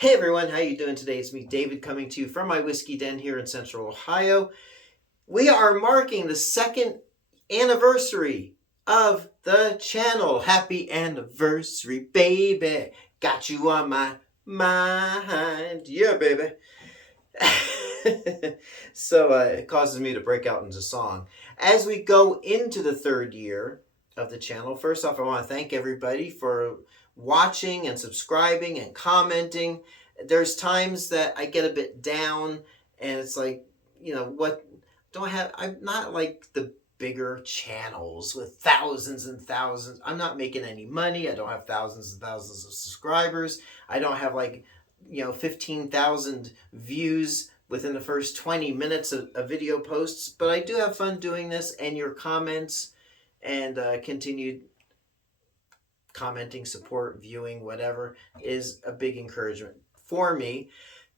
Hey everyone, how you doing today? It's me, David, coming to you from my whiskey den here in Central Ohio. We are marking the second anniversary of the channel. Happy anniversary, baby. Got you on my mind. Yeah, baby. So it causes me to break out into song. As we go into the third year of the channel, first off, I want to thank everybody for watching and subscribing and commenting. There's times that I get a bit down and it's like, what don't I have? I'm not like the bigger channels with thousands and thousands. I'm not making any money. I don't have thousands and thousands of subscribers. I don't have 15,000 views within the first 20 minutes of video posts, but I do have fun doing this, and your comments and continued commenting, support, viewing, whatever, is a big encouragement for me,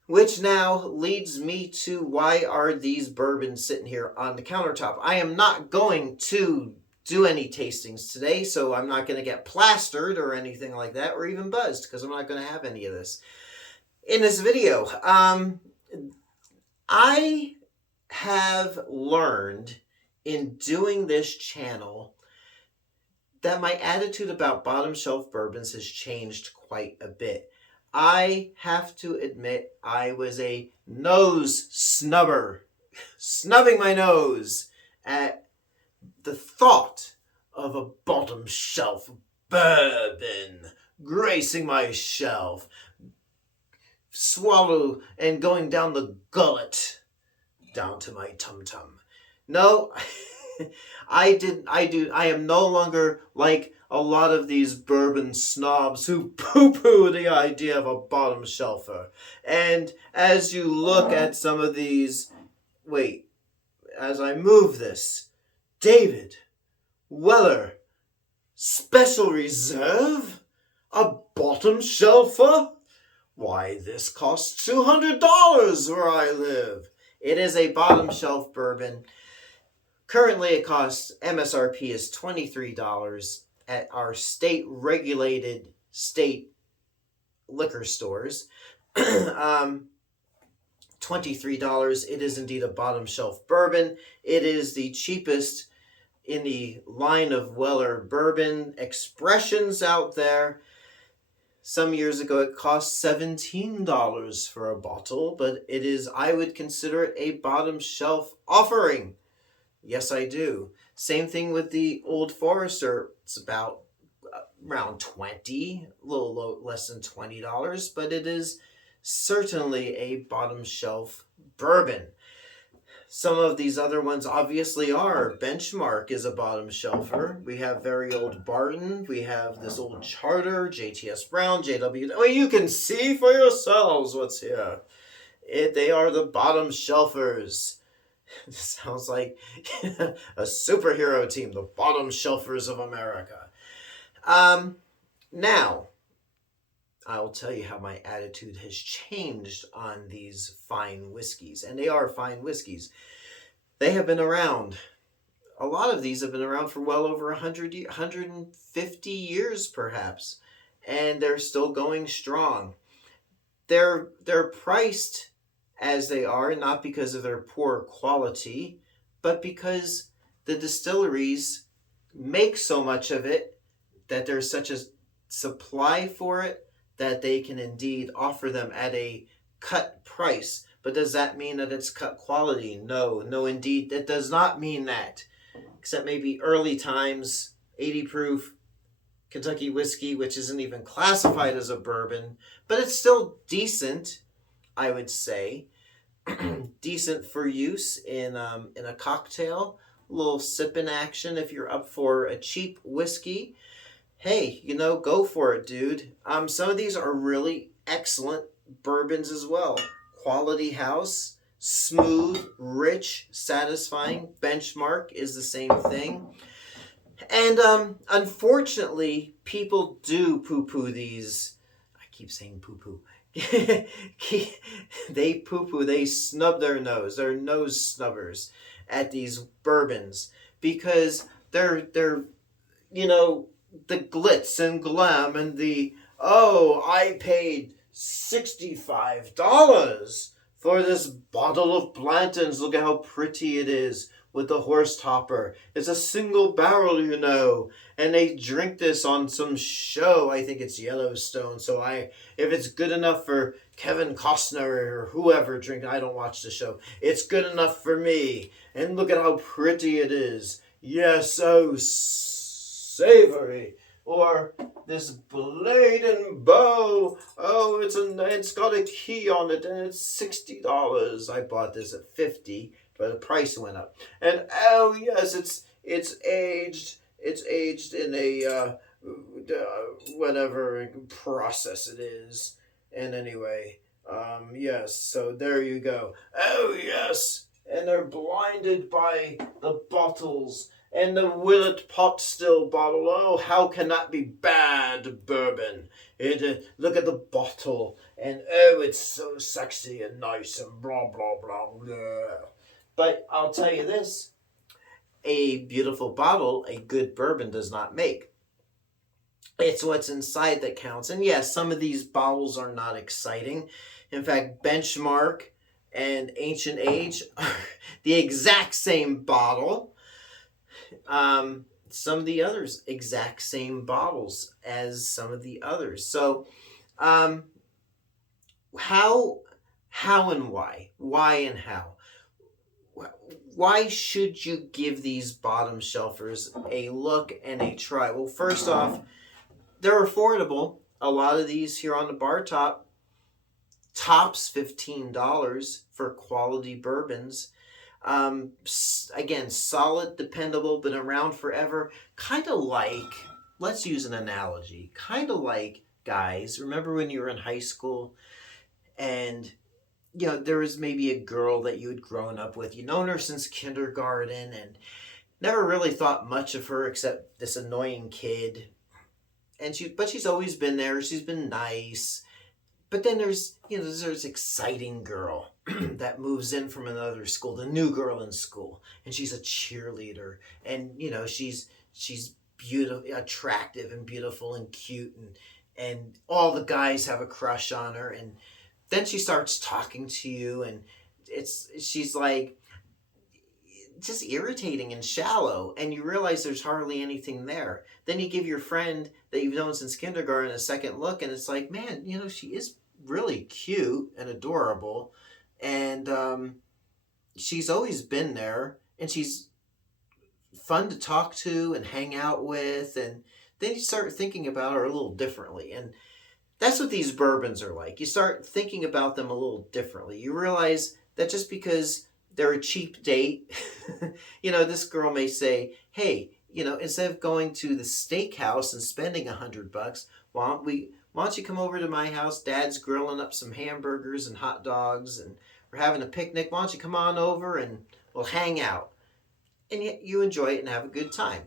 which now leads me to why are these bourbons sitting here on the countertop? I am not going to do any tastings today, so I'm not going to get plastered or anything like that, or even buzzed, because I'm not going to have any of this in this video. I have learned in doing this channel that my attitude about bottom shelf bourbons has changed quite a bit. I have to admit I was a nose snubber, snubbing my nose at the thought of a bottom shelf bourbon gracing my shelf, swallow and going down the gullet, down to my tum-tum. No, I am no longer like a lot of these bourbon snobs who poo-poo the idea of a bottom shelfer. And as you look at some of these, as I move this, David, Weller, Special Reserve, a bottom shelfer? Why, this costs $200 where I live. It is a bottom shelf bourbon. Currently, it costs, MSRP is $23 at our state-regulated state liquor stores. $23. It is indeed a bottom shelf bourbon. It is the cheapest in the line of Weller bourbon expressions out there. Some years ago, it cost $17 for a bottle, but it is, I would consider it a bottom shelf offering. Yes, I do. Same thing with the Old Forester. It's about around $20, a little less than $20, but it is certainly a bottom shelf bourbon. Some of these other ones obviously are. Benchmark is a bottom shelfer. We have very old Barton. We have this old Charter, JTS Brown, JW. Well, you can see for yourselves what's here. They are the bottom shelfers. It sounds like a superhero team, the bottom shelfers of America. Now, I'll tell you how my attitude has changed on these fine whiskeys. And they are fine whiskeys. They have been around. A lot of these have been around for well over 150 years, perhaps. And they're still going strong. They're priced as they are, not because of their poor quality, but because the distilleries make so much of it that there's such a supply for it that they can indeed offer them at a cut price. But does that mean that it's cut quality? No, indeed, that does not mean that. Except maybe early times, 80 proof Kentucky whiskey, which isn't even classified as a bourbon, but it's still decent, I would say. Decent for use in a cocktail, a little sipping action if you're up for a cheap whiskey. Hey, go for it, dude. Some of these are really excellent bourbons as well. Quality house, smooth, rich, satisfying. Benchmark is the same thing. And unfortunately, people do poo-poo these. I keep saying poo-poo. They poo-poo, they snub their nose. They're nose snubbers at these bourbons because they're the glitz and glam and the, oh, I paid $65 for this bottle of Blanton's. Look at how pretty it is with the horse topper. It's a single barrel, you know. And they drink this on some show. I think it's Yellowstone. So if it's good enough for Kevin Costner or whoever drink, I don't watch the show. It's good enough for me. And look at how pretty it is. Yes, so savory. Or this blade and bow. Oh, it's got a key on it, and it's $60. I bought this at $50, but the price went up. And oh yes, it's aged. It's aged in a whatever process it is. And anyway, yes. So there you go. Oh yes, and they're blinded by the bottles. And the Willet pot still bottle. Oh, how can that be bad bourbon? Look at the bottle. And oh, it's so sexy and nice and blah, blah, blah, blah. But I'll tell you this. A beautiful bottle, a good bourbon does not make. It's what's inside that counts. And yes, some of these bottles are not exciting. In fact, Benchmark and Ancient Age are the exact same bottle. Some of the others, exact same bottles as some of the others. So, how and why? Why and how? Why should you give these bottom shelfers a look and a try? Well, first off, they're affordable. A lot of these here on the bar top, tops $15 for quality bourbons. Again, solid, dependable, been around forever. Kind of like, let's use an analogy. Kind of like, guys, remember when you were in high school and, you know, there was maybe a girl that you had grown up with. You'd known her since kindergarten and never really thought much of her except this annoying kid. But she's always been there. She's been nice. But then there's this exciting girl that moves in from another school, the new girl in school, and she's a cheerleader, and she's beautiful, attractive, and beautiful, and cute, and all the guys have a crush on her, and then she starts talking to you, and she's like just irritating and shallow, and you realize there's hardly anything there. Then you give your friend that you've known since kindergarten a second look, and it's like, man, she is really cute and adorable, and she's always been there, and she's fun to talk to and hang out with, and then you start thinking about her a little differently. And that's what these bourbons are like. You start thinking about them a little differently. You realize that just because they're a cheap date, this girl may say, hey, instead of going to the steakhouse and spending $100, why don't you come over to my house? Dad's grilling up some hamburgers and hot dogs, and we're having a picnic. Why don't you come on over and we'll hang out? And you enjoy it and have a good time.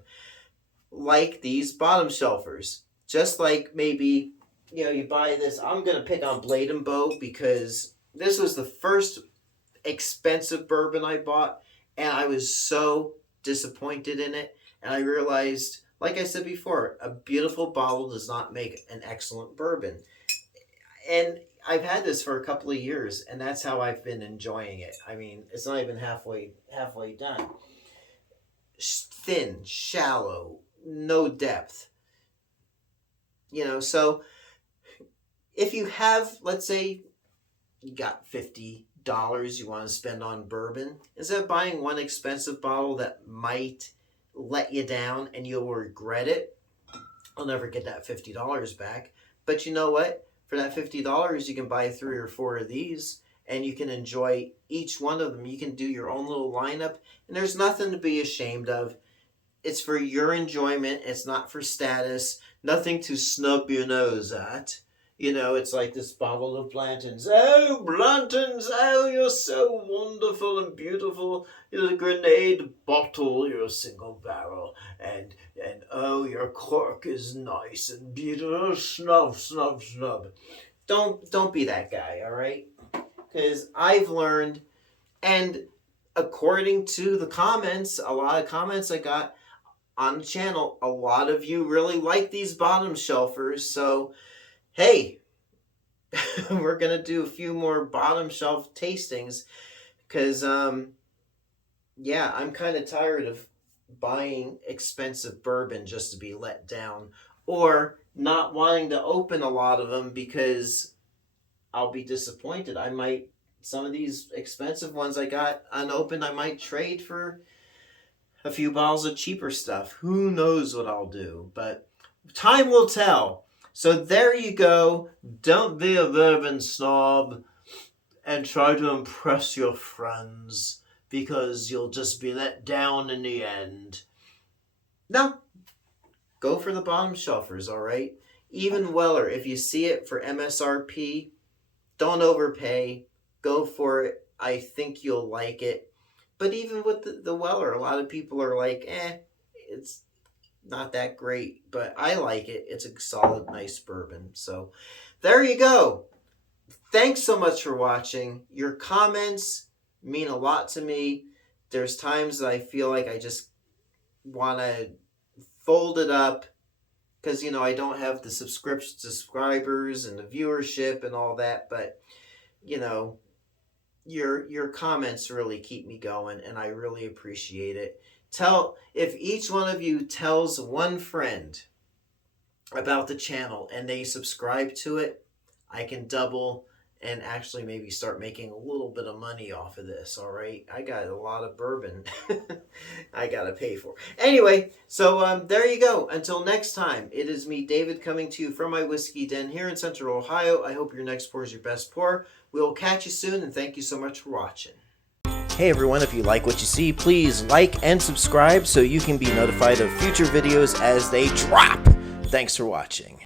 Like these bottom shelfers. Just like maybe, you buy this. I'm going to pick on Blade and Bow because this was the first expensive bourbon I bought, and I was so disappointed in it. And I realized, like I said before, a beautiful bottle does not make an excellent bourbon. And I've had this for a couple of years, and that's how I've been enjoying it. I mean, it's not even halfway done. Thin, shallow, no depth. So if you have, let's say, you got $50 you want to spend on bourbon, instead of buying one expensive bottle that might let you down and you'll regret it, I'll never get that $50 back. But you know what? For that $50, you can buy 3 or 4 of these, and you can enjoy each one of them. You can do your own little lineup, and there's nothing to be ashamed of. It's for your enjoyment. It's not for status. Nothing to snub your nose at. It's like this bottle of Blanton's. Oh, Blanton's, oh, you're so wonderful and beautiful. You're a grenade bottle, you're a single barrel. And oh, your cork is nice and beautiful. Snub, snub, snub. Don't be that guy, all right? Because I've learned, and according to the comments, a lot of comments I got on the channel, a lot of you really like these bottom shelfers. So, hey, we're going to do a few more bottom shelf tastings because, yeah, I'm kind of tired of buying expensive bourbon just to be let down, or not wanting to open a lot of them because I'll be disappointed. I might, some of these expensive ones I got unopened, I might trade for a few bottles of cheaper stuff. Who knows what I'll do, but time will tell. So there you go. Don't be a bourbon snob and try to impress your friends because you'll just be let down in the end. No, go for the bottom shelfers, all right? Even Weller, if you see it for MSRP, don't overpay. Go for it. I think you'll like it. But even with the Weller, a lot of people are like, it's not that great. But I like it. It's a solid, nice bourbon. So there you go. Thanks so much for watching. Your comments mean a lot to me. There's times that I feel like I just want to fold it up because, I don't have the subscribers and the viewership and all that. But, your comments really keep me going, and I really appreciate it. If each one of you tells one friend about the channel and they subscribe to it, I can double and actually maybe start making a little bit of money off of this. All right, I got a lot of bourbon I gotta pay for. Anyway, so there you go. Until next time, it is me, David, coming to you from my whiskey den here in Central Ohio. I hope your next pour is your best pour. We will catch you soon, and thank you so much for watching. Hey everyone, if you like what you see, please like and subscribe so you can be notified of future videos as they drop. Thanks for watching.